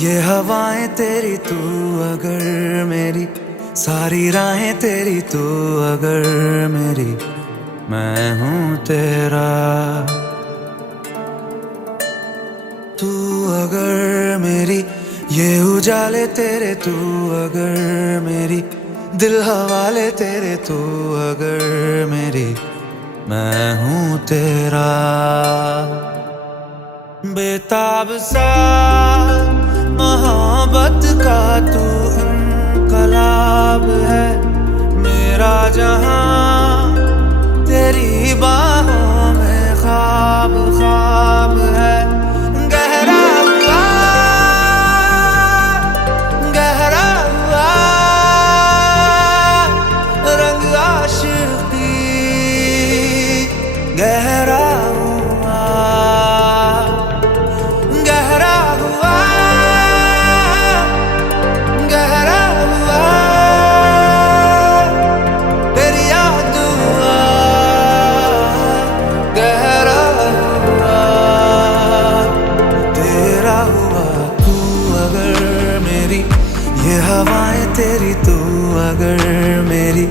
ये हवाएं तेरी तू अगर मेरी, सारी राहें तेरी तू अगर मेरी, मैं हूँ तेरा। तू अगर मेरी, ये उजाले तेरे तू अगर मेरी, दिल हवाले तेरे तू अगर मेरी, मैं हूँ तेरा। बेताब सा मोहब्बत का तू इनकलाब है, मेरा जहां तेरी बाहों में ख्वाब ख्वाब है। गहरा हुआ, गहरा हुआ रंग आशिकी, गहरा हुआ, गहरा हुआ, गहरा हुआ तेरी याद हुआ, गहरा हुआ तेरा हुआ। तू अगर मेरी, ये हवाएं तेरी तू अगर मेरी,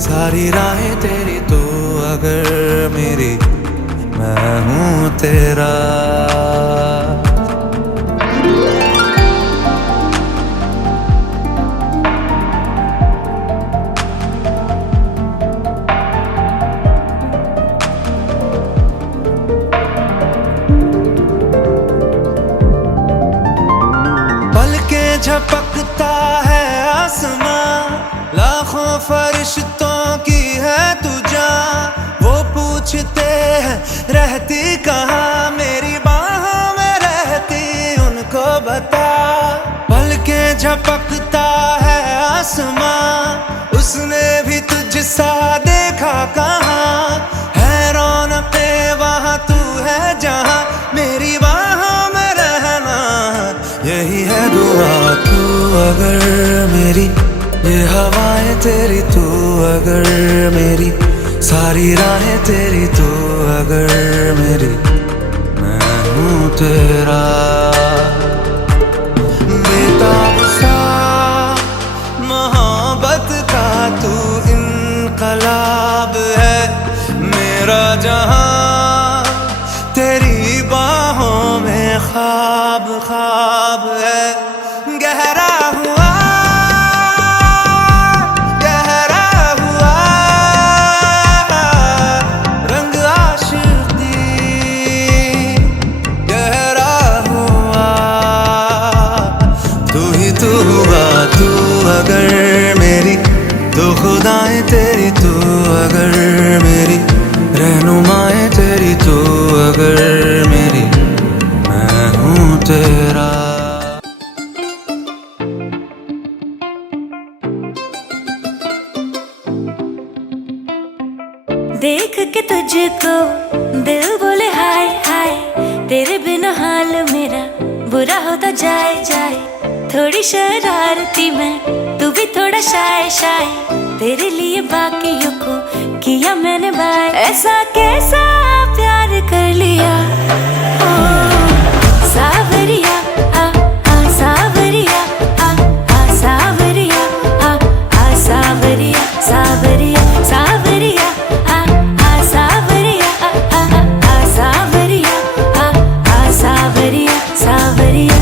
सारी राहें तेरी तू अगर मेरी, मैं हूँ तेरा। पलके झपकता है आसमां, लाखों फरिश्तों की है तू जान। वो पूछते हैं रहती कहाँ, मेरी बाहों में रहती उनको बता। पलके झपकता है आसमां, उसने भी तुझसा देखा कहाँ। है रौनके वहाँ तू है जहाँ, मेरी बाहों में रहना यही है दुआ। तू अगर मेरी, ये हवाएं तेरी तू अगर मेरी, सारी राहें तेरी तू अगर मेरी, मैं हूँ तेरा। बेताब सा मोहब्बत का तू इनकलाब है, मेरा जहां तेरी बाहों में ख्वाब ख्वाब है। गहरा हुआ, गहरा हुआ रंग आशिकी, गहरा हुआ तू ही तू हुआ। तू अगर मेरी, तो खुदाएं तेरी तू अगर मेरी, रहनुमाएं तेरी तू अगर मेरी, मैं हूँ तेरा। देख के तुझको दिल बोले हाय हाय, तेरे बिना हाल मेरा बुरा होता जाए जाए। थोड़ी शरारती मैं, तू भी थोड़ा शाय शाय, तेरे लिए बाकियों को किया मैंने बाय। ऐसा कैसा प्यार कर लिया ओ सावरिया, आ सावरिया, आ सावरिया, आ सावरिया, सावरिया सावरिया, आ सावरिया, आ सावरिया, आ सावरिया सावरिया।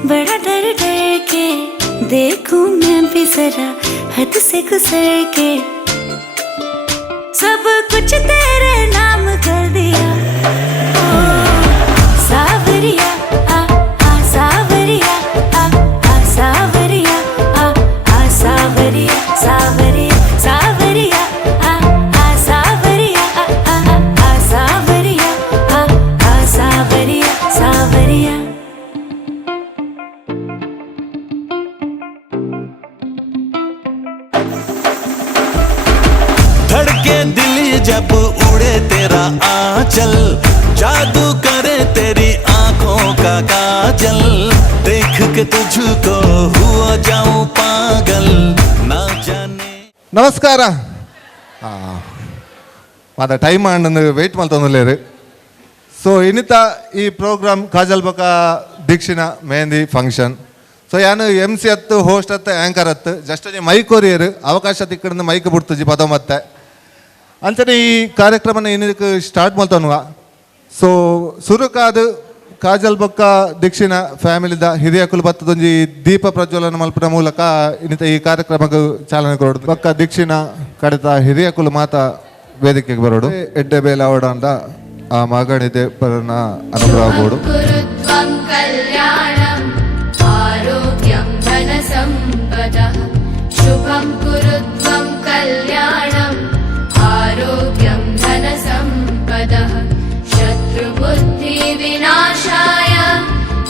बड़ा डर डर के देखूं मैं भी जरा हद से गुजर के, सब कुछ तेरे नाम कर दिया ओ सावरिया, आ सावरिया, आ सावरिया, आ जब उड़े तेरा आंचल, जादू करे तेरी आंखों का काजल, देख के तुझको हुआ जाऊं पागल ना जाने। ನಮಸ್ಕಾರ. ಮಾದ ಟೈಮ್ ಆಂಡ್ ವೆಯ್ಟ್ ಮಾಡ್ತಂದಿಲ್ಲೇರು. ಸೊ ಇನ್ನಿತ ಈ ಪ್ರೋಗ್ರಾಮ್ ಕಾಜಲ್ ಬೊಕ ದೀಕ್ಷಿನ ಮೆಹಂದಿ ಫಂಕ್ಷನ್. ಸೊ ಯಾನು MC ಹತ್ತು ಹೋಸ್ಟ್ ಹತ್ತು ಆ್ಯಂಕರ್ ಹತ್ತು ಜಸ್ಟ್ ಮೈಕ್ ಕೊರಿಯರು ಅವಕಾಶ ತಿಕ್ಕಡಿಂದ ಮೈಕ್ ಬಿಡ್ತಜಿ ಪದ ಮತ್ತೆ ಅಂಚನೆ ಈ ಕಾರ್ಯಕ್ರಮನ ಇನ್ನಿದಕ್ಕೆ ಸ್ಟಾರ್ಟ್ ಮಾಡ್ತಾನುವ. ಸೊ ಸುರುಕಾದು ಕಾಜಲ್ ಬೊಕ್ಕ ದೀಕ್ಷಿನ ಫ್ಯಾಮಿಲಿದ ಹಿರಿಯ ಕುಲಬತ್ತದೊಂಜಿ ದೀಪ ಪ್ರಜ್ವಲನ ಮಲ್ಪನ ಮೂಲಕ ಇನ್ನಿತ ಈ ಕಾರ್ಯಕ್ರಮಕ್ಕೆ ಚಾಲನೆ ಕೊಡೋದು. ಬೊಕ್ಕ ದೀಕ್ಷಿನ ಕಡೆತ ಹಿರಿಯ ಕುಲ ಮಾತ ವೇದಿಕೆಗೆ ಬರೋಡು. ಎಡ್ಡೆ ಬೇಲ ಅವಡ ಆ ಮಗನಿದೆ ಪರನ ಅನುಗ್ರಹ ಬೋಡು. ಶುಭಂ ಕುರುತ್ವಂ ಕಲ್ಯಾಣಂ ಆರೋಗ್ಯಂ ಧನ ಸಂಪದಃ ಶತ್ರುಬುದ್ಧಿ ವಿನಾಶಾಯ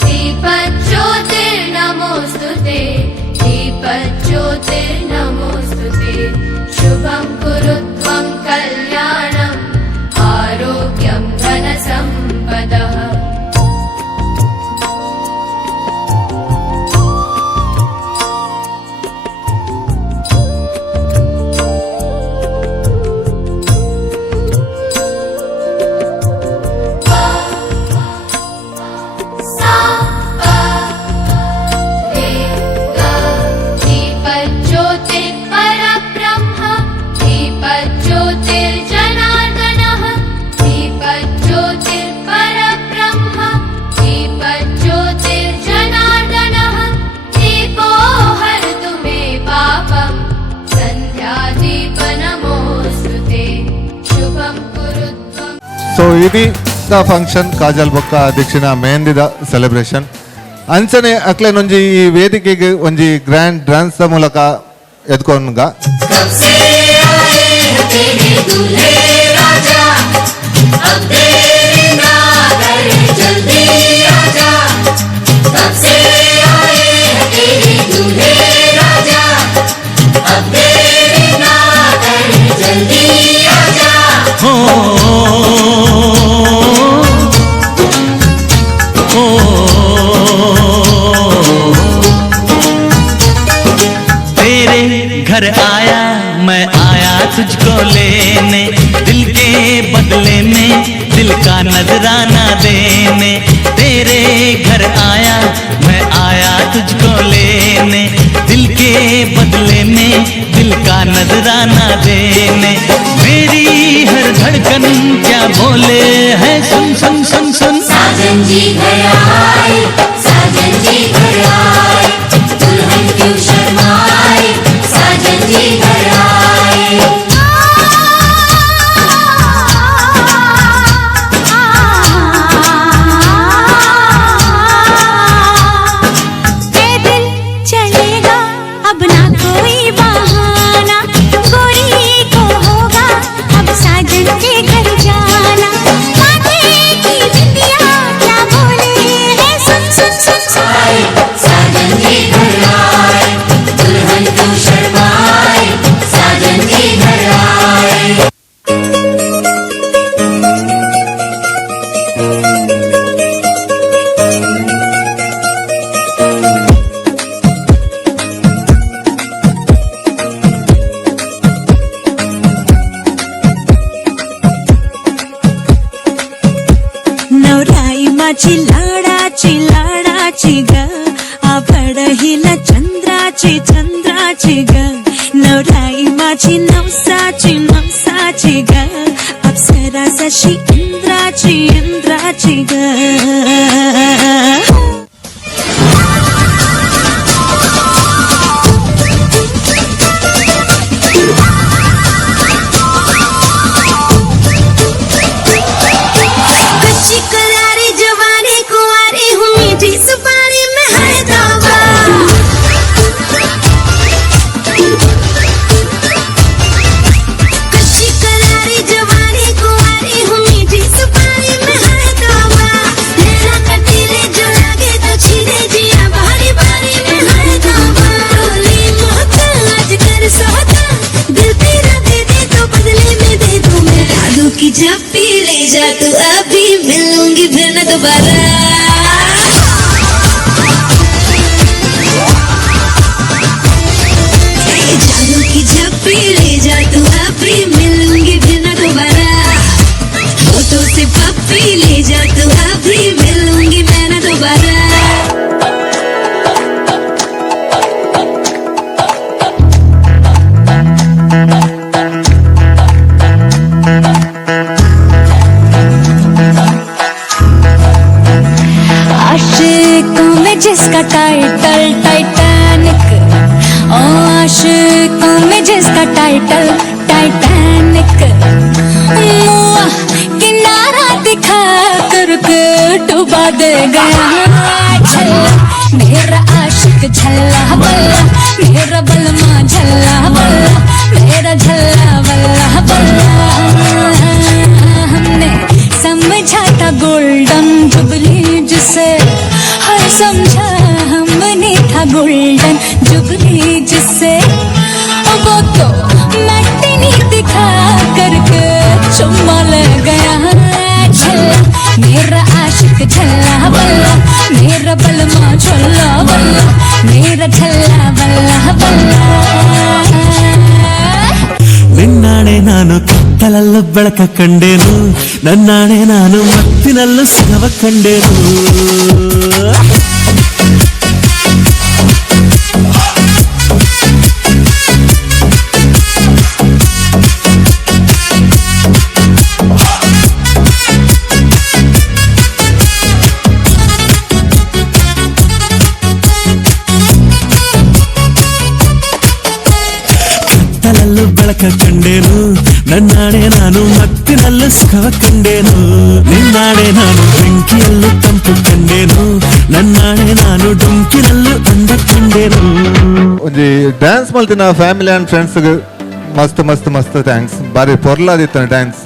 ದೀಪಜ್ಯೋತಿರ್ನಮೋಸ್ತುತೆ ದೀಪಜ್ಯೋತಿರ್ನಮೋಸ್ತುತೆ ಶುಭಂ ಕುರುತ್ವಂ ಕಲ್ಯಾಣಂ ಆರೋಗ್ಯಂ ಧನ ಸಂಪದಃ. ಸೊ ఇది ದ ಫಂಕ್ಷನ್ ಕಾಜಲ್ ಬೊಕ್ಕ ದೀಕ್ಷಿನ ಮೆಹಂದಿದ ಸೆಲೆಬ್ರೇಷನ್. ಅಂಚನೆ ಅಕ್ಲೆನೊಂಜಿ ಈ ವೇದಿಕೆಗೆ ಒಂಜಿ ಗ್ರ್ಯಾಂಡ್ ಡ್ಯಾನ್ಸ್ ದ ಮೂಲಕ ಎದ್ಕೊಂಡ್ಗ घर आया मैं आया तुझको लेने, दिल के बदले में दिल का नजराना देने. तेरे घर आया मैं आया तुझको लेने, दिल के बदले में दिल का नजराना देने. मेरी हर धड़कन क्या बोले है सुन सुन सुन सुन. साजन जी घर आए, साजन जी घर आए, दुल्हन क्यों शर्माए, साजन जी घर आए. पैदल चलेगा अब ना कोई बहाना, गोरी को होगा अब साजन के घर जाना. माथे की बिंदिया क्या बोले है सुन सुन सुन सुन. साजन जी घर आए, दुल्हन क्यों शर्माए, साजन जी घर आए. नवराई माझी लाडाची लाडाची ग, आभड हिला चंद्राची चंद्राची ग. नवराई माझी नवसाची नवसाची ग, अप्सरा जशी इंद्राची इंद्राची ग. कच्ची कलारी जवानी कुंवारी हूँ मीठी सुपारी में है दावा. कच्ची कलारी जवानी कुंवारी हूँ मीठी सुपारी में है दावा. मेरा कटीले जो दोबारा जादू की झप्पी ले जा तू अपनी मिलूंगी फिर ना दोबारा फोटो से पप्पी ले जा तू अपनी मिलूंगी मैं ना दोबारा आशिकों में जिसका टाइटल टाइटैनिक, ओ आशिकों में जिसका टाइटल टाइटैनिक, मुआ किनारा दिखा करके डुबा दे गया झल्ला मेरा आशिक झल्ला बल्ला मेरा बलमा झल्ला बल्ला मेरा झल्ला बल्ला बल्ला हमने समझा था गोल्डन जुबली जिसे हर समझा हमने था गोल्डन जुबली जिसे वो तो मैटिनी दिखा करके चुम्मा ले गया झल्ला मेरा आशिक झल्ला बल्ला मेरा बलमा झल्ला बल्ला मेरा झल्ला बल्ला बल्ला ನಿನ್ನಾಣೆ ನಾನು ಕತ್ತಲಲ್ಲೂ ಬೆಳಕ ಕಂಡೇನು ನನ್ನಾಣೆ ನಾನು ಮತ್ತಿನಲ್ಲೂ ಸುಖವ ಕಂಡೇನು ಕತ್ತಲಲ್ಲೂ ಬೆಳಕ ಕಂಡೇನು ನನ್ನಾಣೆ ನಾನು ಮತ್ತಿನಲ್ಲೂ ಸುಖವ ಕಂಡೇನು ನಿನ್ನಾಣೆ ನಾನು ಬೆಂಕಿಯಲ್ಲೂ ತಂಪು ಕಂಡೇನು ನನ್ನಾಣೆ ನಾನು ಡೊಂಕಿನಲ್ಲೂ ಅಂದ ಕಂಡೇನು ಒಂಜಿ ಡ್ಯಾನ್ಸ್ ಮಲ್ತಿನ ಫ್ಯಾಮಿಲಿ ಆ್ಯಂಡ್ ಫ್ರೆಂಡ್ಸ್ಗೆ ಮಸ್ತ್ ಮಸ್ತ್ ಮಸ್ತ್ ಥ್ಯಾಂಕ್ಸ್ ಬಾರಿ ಪೊರ್ಲಾದಿತ್ತು dance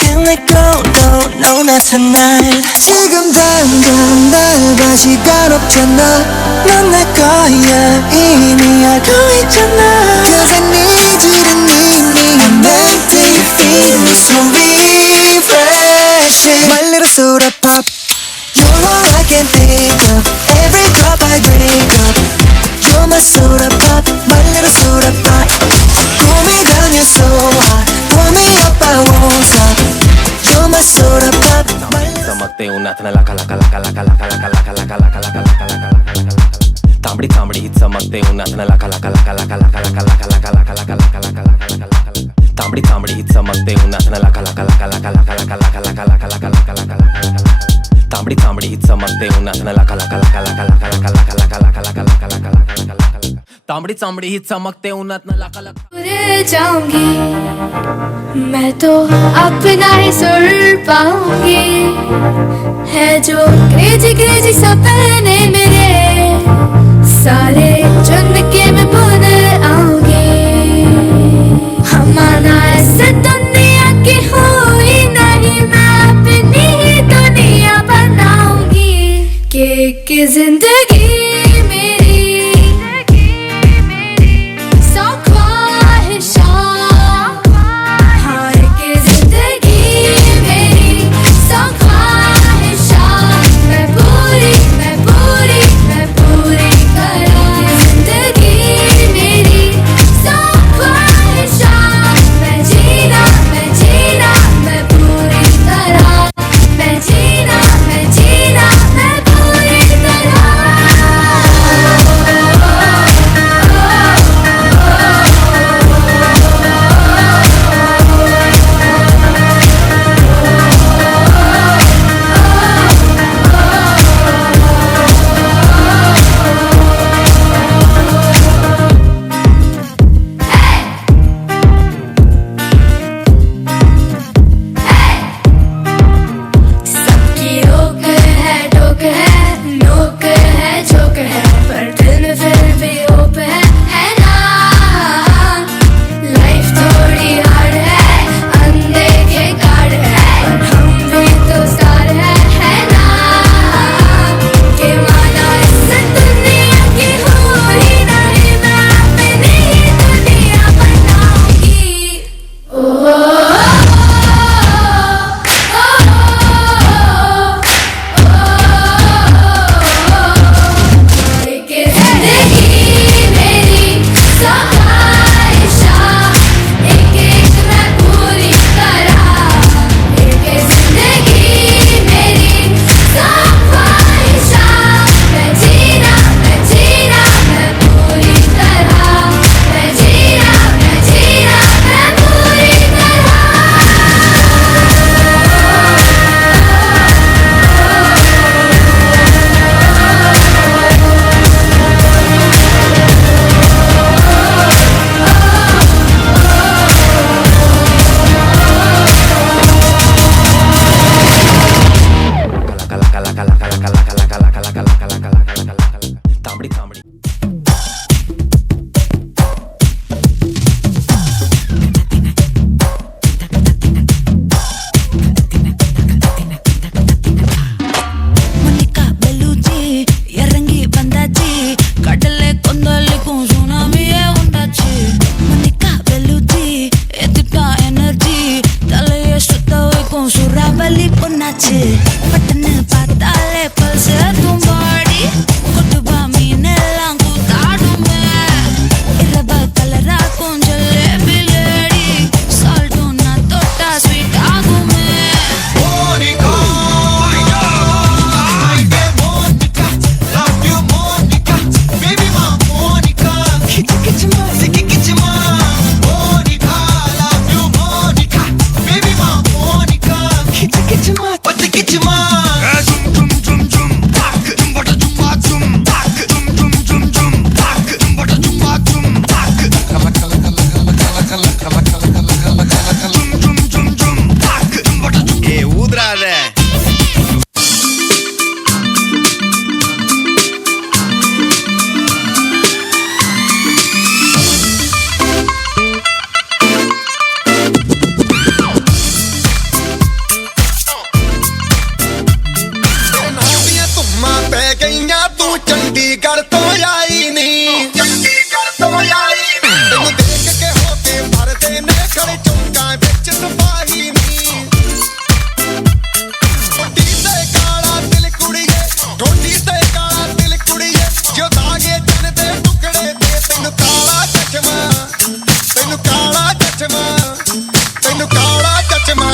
Can't let go, no, no, not tonight. 지금 당장 날 봐 시간 없잖아. 넌 내 거야 이미 알고 있잖아. Cause I need you to need me. I'm meant to feel me so refreshing. My little soda pop, you're all I can think of. Every cup I drink up, you're my soda pop, my little soda pop. Pull me down, you're so hot. Pull me up, I won't stop. You're my soda pop, my little चमकते उन्हात लका लका लका लका लका लका लका लका लका लका लका लका लका तांबडी तांबडी चमकते उन्हात लका लका लका लका लका लका लका लका लका लका लका लका लका तांबडी तांबडी चमकते उन्हात लका लका लका लका लका लका लका लका लका लका लका लका तांबडी तांबडी चमकते उन्हात लका लका लका लका लका लका लका लका लका लका लका लका लका तांबडी तांबडी ही चमकते उन्हात लका लका जाऊंगी मैं तो अपना ही सुर पाऊंगी है जो क्रेजी क्रेजी सपने मेरे सारे चुन के मैं बुन आऊंगी हमारा ऐसे दुनिया की हुई नहीं मैं अपनी ही दुनिया बनाऊंगी कि जिंदगी चंडीगढ़ तो आई नी तेनू देख के होके भरदे ने खड़े चौंका विच सिपाही नी ठोडी ते काला दिल कुड़िए ठोडी ते काला दिल कुड़िए जो दागे चन दे टुकड़े ते तेनू काला चश्मा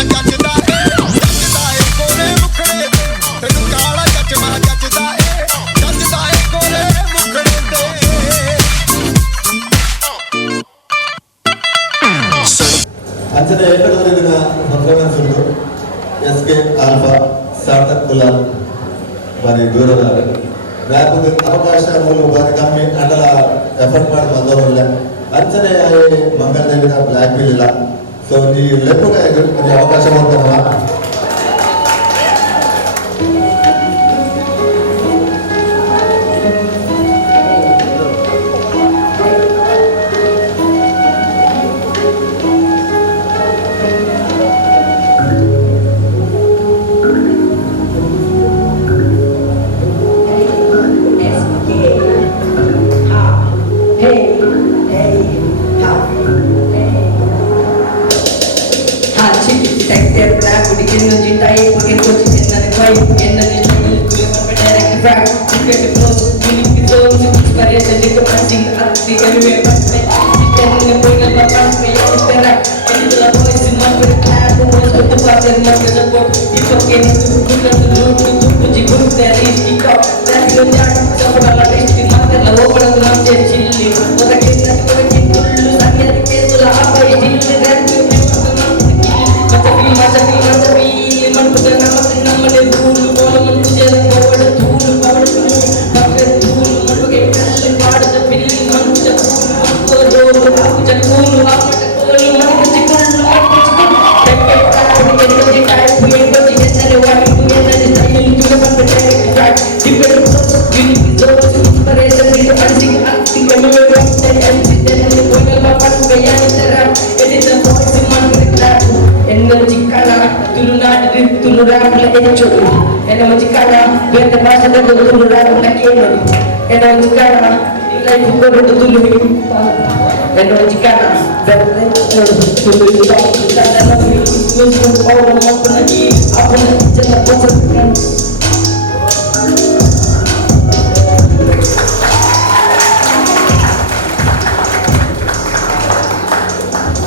जचदा ए गोरे मुखड़े ते तेनू काला चश्मा जचदा ए गोरे मुखड़े ते ಅಂಚನೆ ಏಕದವರೆ ದಿನ ಪರ್ಫಾರ್ಮೆನ್ಸ್ ಉಂಟು ಎಸ್ ಕೆ ಆಲ್ಫಾ ಸಾರ್ಥಕ್ ಗುಲಾಲ್ ಬಾರಿ ದೂರದ ರ್ಯಾಪ್ಗೆ ಅವಕಾಶ ಮೂಲ ಬಾರಿ ಕಮ್ಮಿ ಅಂಡಲ ಎಫರ್ಟ್ ಮಾಡಿ ಬಂದವರಲ್ಲ ಅಂಚನೆ ಮಂಗಲ ದೇವಿದ ಬ್ಲ್ಯಾಕ್ ಬಿಲ್ ಇಲ್ಲ ಸೊ ಈ ಲೆಪ್ಪುಗೆ ಅವಕಾಶ ಮಾಡ್ತಾರಲ್ಲ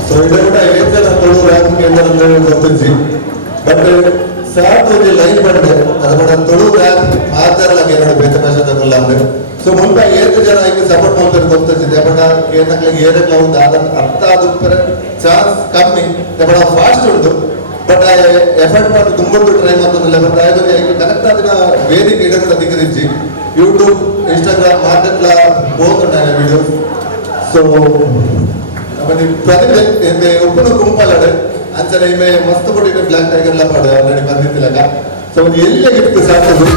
సో ఇది కూడా ఏదైనా తోడు ర్యాప్ కేంద్రంలో గుర్తించి బట్ సార్ ఇది లైన్ పడితే అది కూడా తోడు ర్యాప్ ಆಧಾರವಾಗಿ ಎರಡು ಬೇತಕಾಶದಲ್ಲ ಅಂದ್ರೆ ಸೊ ಮುಂದೆ ಏಳು ಜನ ಈಗ ಸಪೋರ್ಟ್ ಮಾಡ್ತಾರೆ ಗೊತ್ತಿದೆ ಬಟ್ ಏನಕ್ಕೆ ಏರಕ್ಕೆ ಒಂದು ಅರ್ಥ ಆದ ಚಾನ್ಸ್ ಕಮ್ಮಿ ಬಟ್ ಫಾಸ್ಟ್ ಉಂಟು ಬಟ್ ಎಫರ್ಟ್ ಮಾಡಿ ತುಂಬೊಂದು ಟ್ರೈ ಮಾಡ್ತದಿಲ್ಲ ಬಟ್ ಅದು ಕರೆಕ್ಟ್ ಆದಿನ ವೇದಿಕೆ ಇಡಕ್ಕೆ ಅಧಿಕರಿಸಿ ಯೂಟ್ಯೂಬ್ ಇನ್ಸ್ಟಾಗ್ರಾಮ್ ಮಾರ್ಕೆಟ್ಲ ಹೋಗ್ತಾರೆ ವಿಡಿಯೋಸ್ ಸೊ ಪ್ರತಿಭೆ ಎಂದೆ ಒಬ್ಬನು ಗುಂಪಲ್ಲಡೆ ಅಂಚನೆ ಇಮೆ ಮಸ್ತ್ ಕೊಟ್ಟಿದೆ ಬ್ಲಾಕ್ ಟೈಗರ್ ಲ ಪಾಡು ಆಲ್ರೆಡಿ ಬಂದಿತ್ತಿಲ್ಲ ಸೊ ಎಲ್ಲಿ ಗಿಫ್ಟ್ ಸಾಕು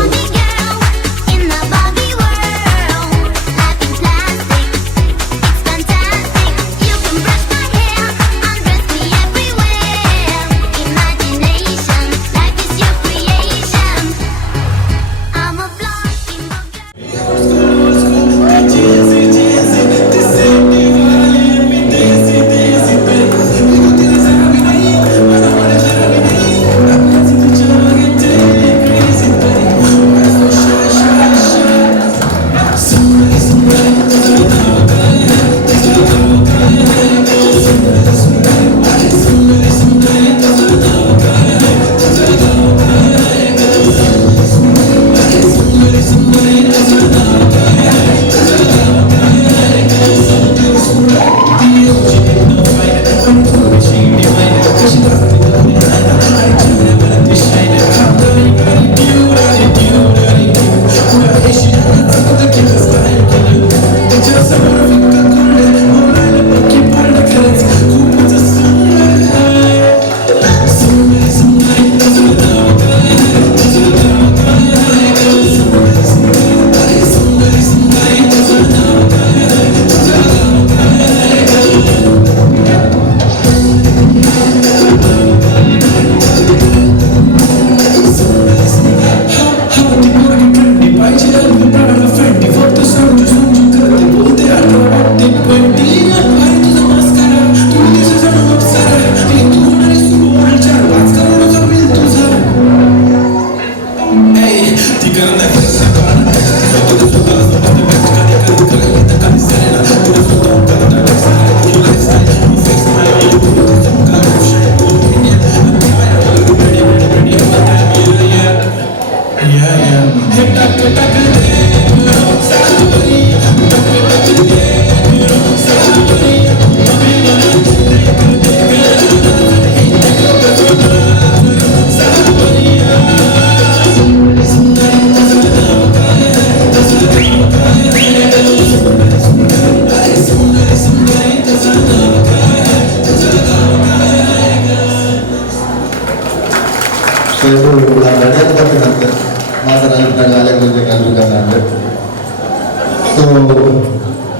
चॉकलेट तो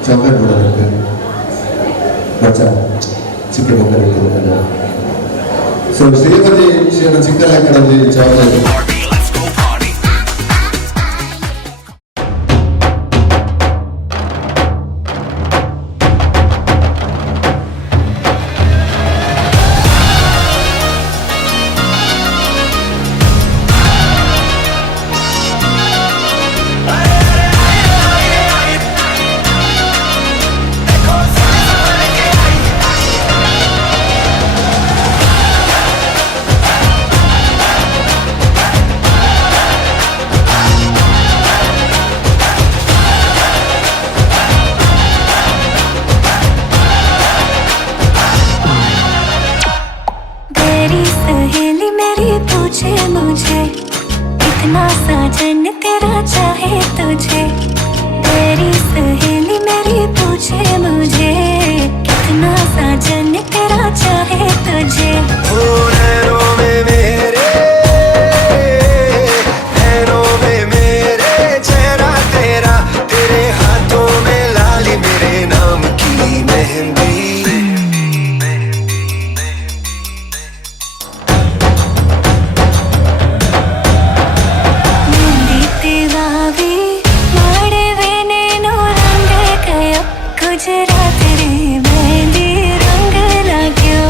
चॉकलेट बोला करते बच्चा चिकन बकरी సో శ్రీమతి చిక్కలు ఎక్కడ ఉంది చాక్లెట్ मुझे कितना साजन तेरा चाहे तुझे तेरी सहेली मेरी पूछे मुझे कितना साजन तेरा चाहे तुझे नैनों में मेरे चेहरा तेरा तेरे हाथों में लाली मेरे नाम की मेहंदी गुजरात रे मेहंदी रंग लाग्यो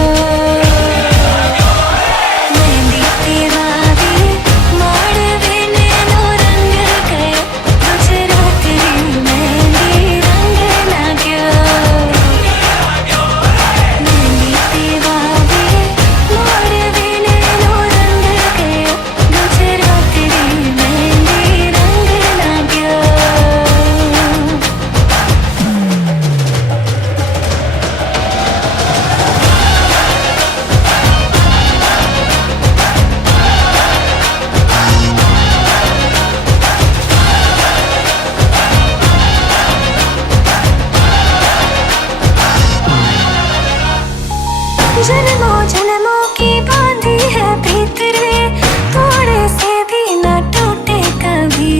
मेहंदी तेरा भी माड़वे नैनो रंग गयो गुजरात रे मेहंदी रंग लाग्यो मेहंदी तेरा भी माड़वे नैनो रंग गयो गुजरात रे मेहंदी रंग लाग्यो जन्मों जन्मों की बांधी है प्रीत रे थोड़े से भी न टूटे कभी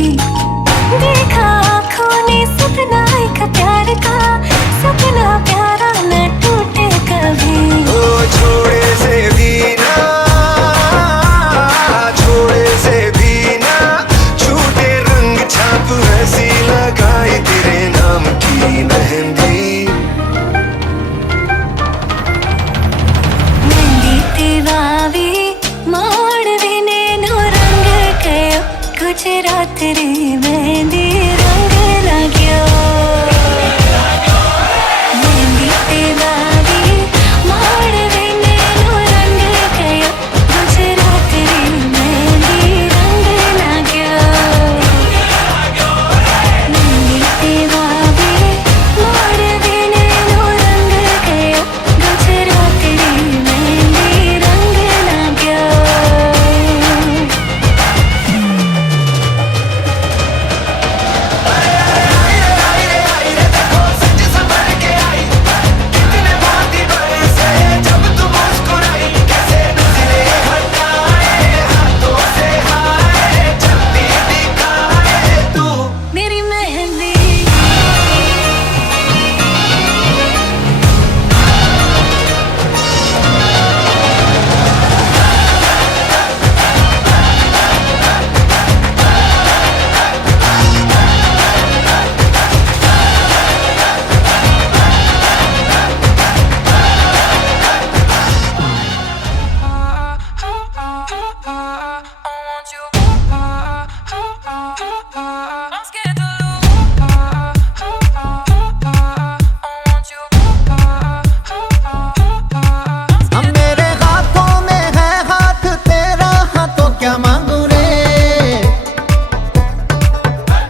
देखा आँखों ने सपना एक प्यार का सपना प्यारा न टूटे कभी ओ छोड़े से भी ना छूटे रंग छाप ऐसी लगाई तेरे नाम की मेहंदी माड़वे नैनो रंग गयो गुजरात रे मेहंदी रंग लाग्यो मेहंदी तेरा भी माड़वे नैनो रंग गयो गुजरात रे मेहंदी रंग लाग्यो मेहंदी तेरा भी माड़वे नैनो रंग गयो गुजरात रे मेहंदी रंग लाग्यो मेरी मेहंदी मेरे हाथों में है हाथ तेरा हाँ तो क्या मांगू रे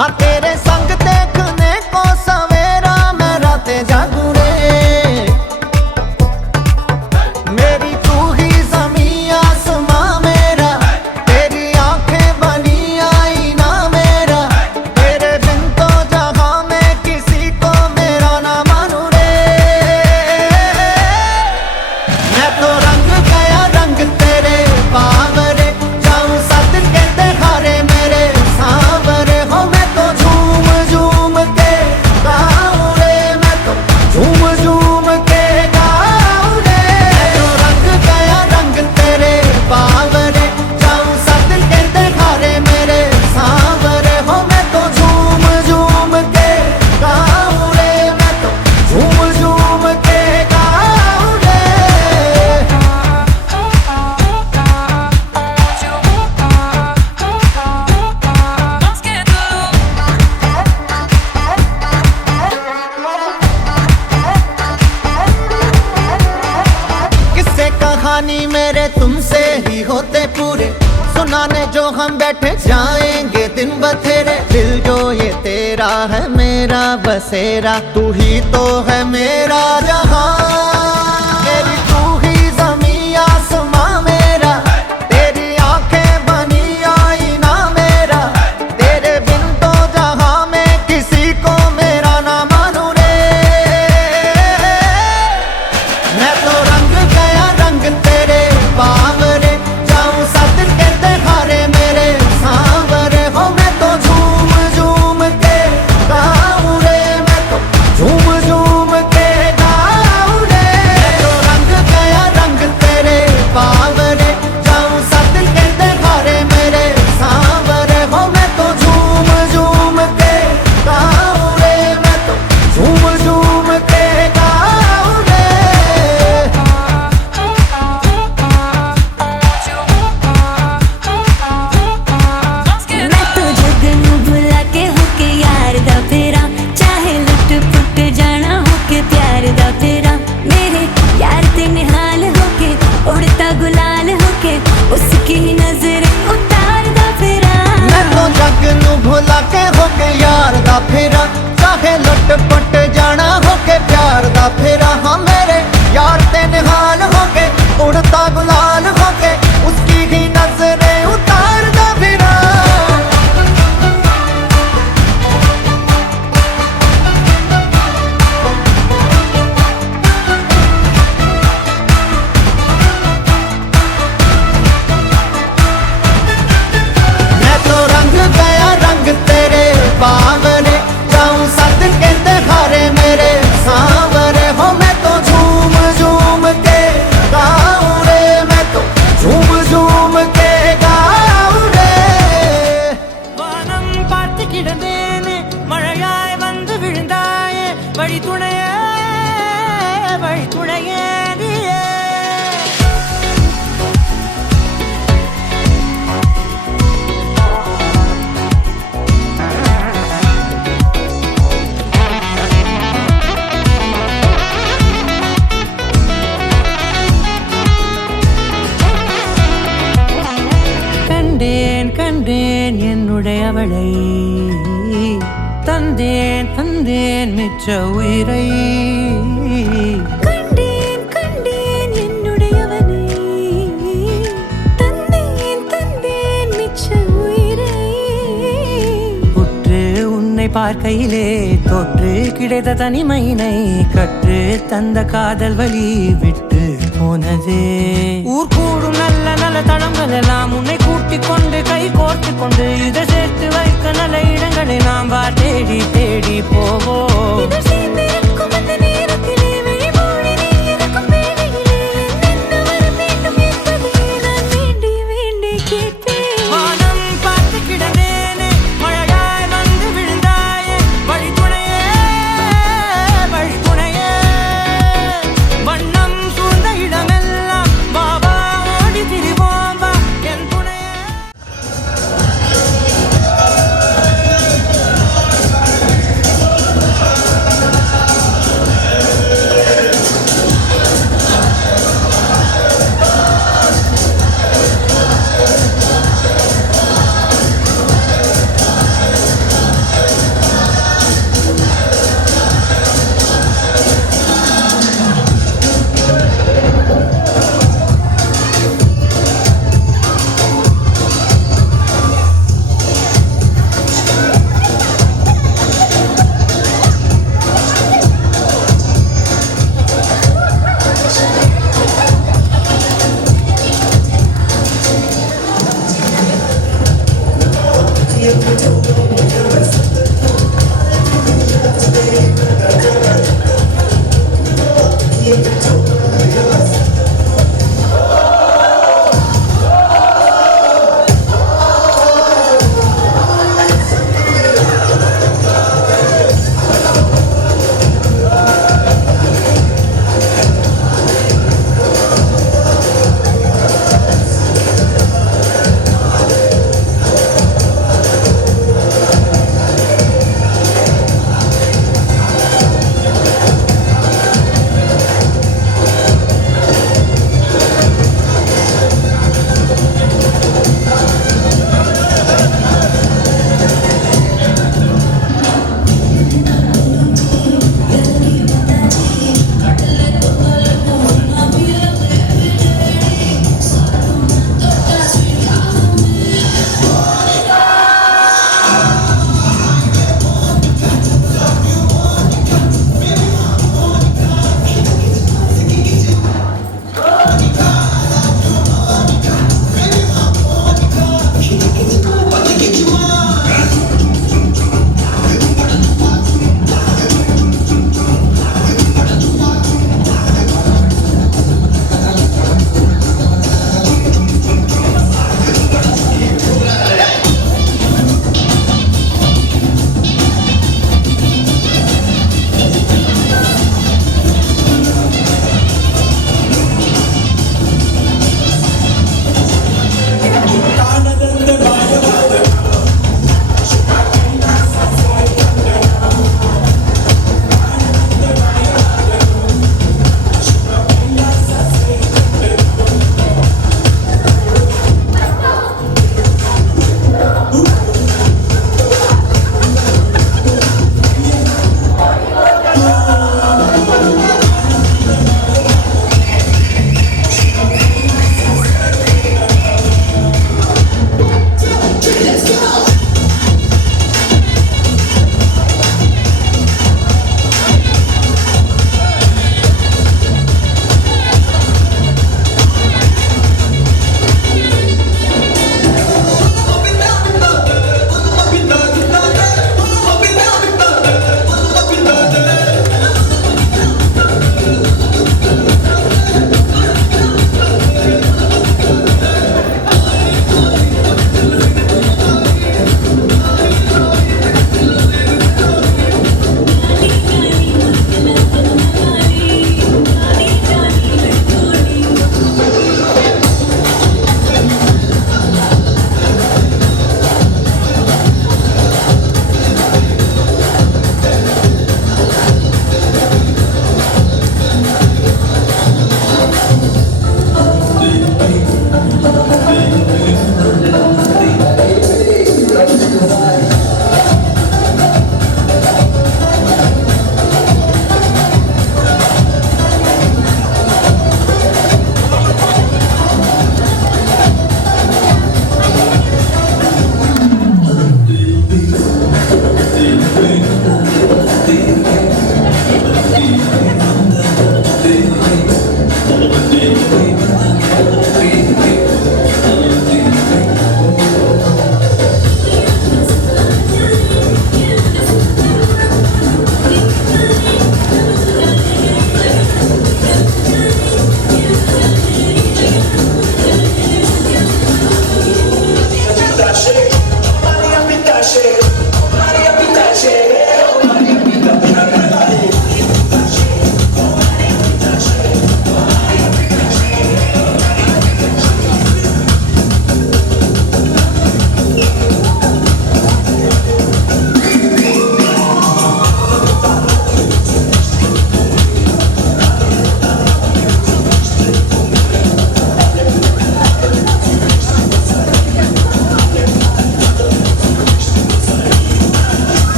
हाँ तेरे संग देखने को सवेरा मैं रातें जागू रे मेरी तू ही ज़मीं आसमां मेरा तेरी आंखें बनी आईना मेरा तेरे बिन तो जहां मैं किसी को मेरा ना मानू रे मैं तो रंग गया रंग तेरे बावरे जाऊं सद के हारे मेरे सांवरे हो मैं तो झूम ही होते पूरे सुनाने जो हम बैठे जाएंगे दिन बथेरे दिल जो ये तेरा है मेरा बसेरा तू ही तो है मेरा जहां मेरी तू ही ज़मीं आसमां मेरा तेरी आंखें बनी आईना मेरा तेरे बिन तो जहां मैं किसी को मेरा ना मानू रे मैं तो रंग गया रंग तेरे बावरे जाऊं सद के हारे मेरे सांवरे हो मैं तो झूम झूम के गाऊं रे मैं तो झूम झूम के गाऊं रे मैं तो रंग गया रंग तेरे बावरे जाऊं सद के हारे मेरे सांवरे हो मैं तो झूम झूम के गाऊं रे मैं तो झूम झूम के गाऊं रे मैं तो जगन भुला के होके यार दा फेरा चाहे लुट पुट जाना होके प्यार दा फेरा मेरे यार ते निहाल होके उड़ता गुलाल होके उसकी नजर उतार दा फेरा मैं तो जग नू भुला के होके यार दा फेरा चाहे लुट पुट जाना होके प्यार दा फेरा हाँ मेरे यार ते निहाल होके उड़ता गुलाल होके उसकी ही नजरें उतार दा फेरा मैं तो रंग गया रंग तेरे बावरे जाऊं सद के हारे मेरे सांवरे हो मैं तो झूम झूम के गाऊं रे मैं तो झूम झूम के गाऊं रे வானம் பார்த்து கிடந்தேனே மழையாய் வந்து விழுந்தாயே வழி துணையே நீயே கண்டேன் கண்டேன் என்னுடையவளை தந்தேன் தந்தேன் மிச்ச உயிரை கண்டேன் கண்டேன் என்னுடையவனை தந்தேன் தந்தேன் மிச்ச உயிரை உற்று உன்னை பார்க்கையிலே தொற்று கிடைத்த தனிமையினை கற்று தந்த காதல் வழி விட்டு போனதே ஊர் கூடும் நல்ல நல்ல தளங்கள் எல்லாம் உன்னை கூட்டிக் கொண்டு கை கோர்த்து கொண்டு இதை சேர்த்து வைக்க நல்ல இடங்களை நாம் வா தேடி தேடி போவோம் இதழ் சேர்ந்திருக்கும் அந்த நேரத்திலே விழி மூடி நீ இருக்கும் வேளையிலே என்னென்ன வர வேண்டும் என்பதை நான் வேண்டி வேண்டி கேட்பேன் வானம் பார்த்து கிடந்தேனே மழையாய் வந்து விழுந்தாயே வழி துணையே வண்ணம் சூழ்ந்த இடமெல்லாம் பாபா ஓடி திரிவோம் வா என் துணையே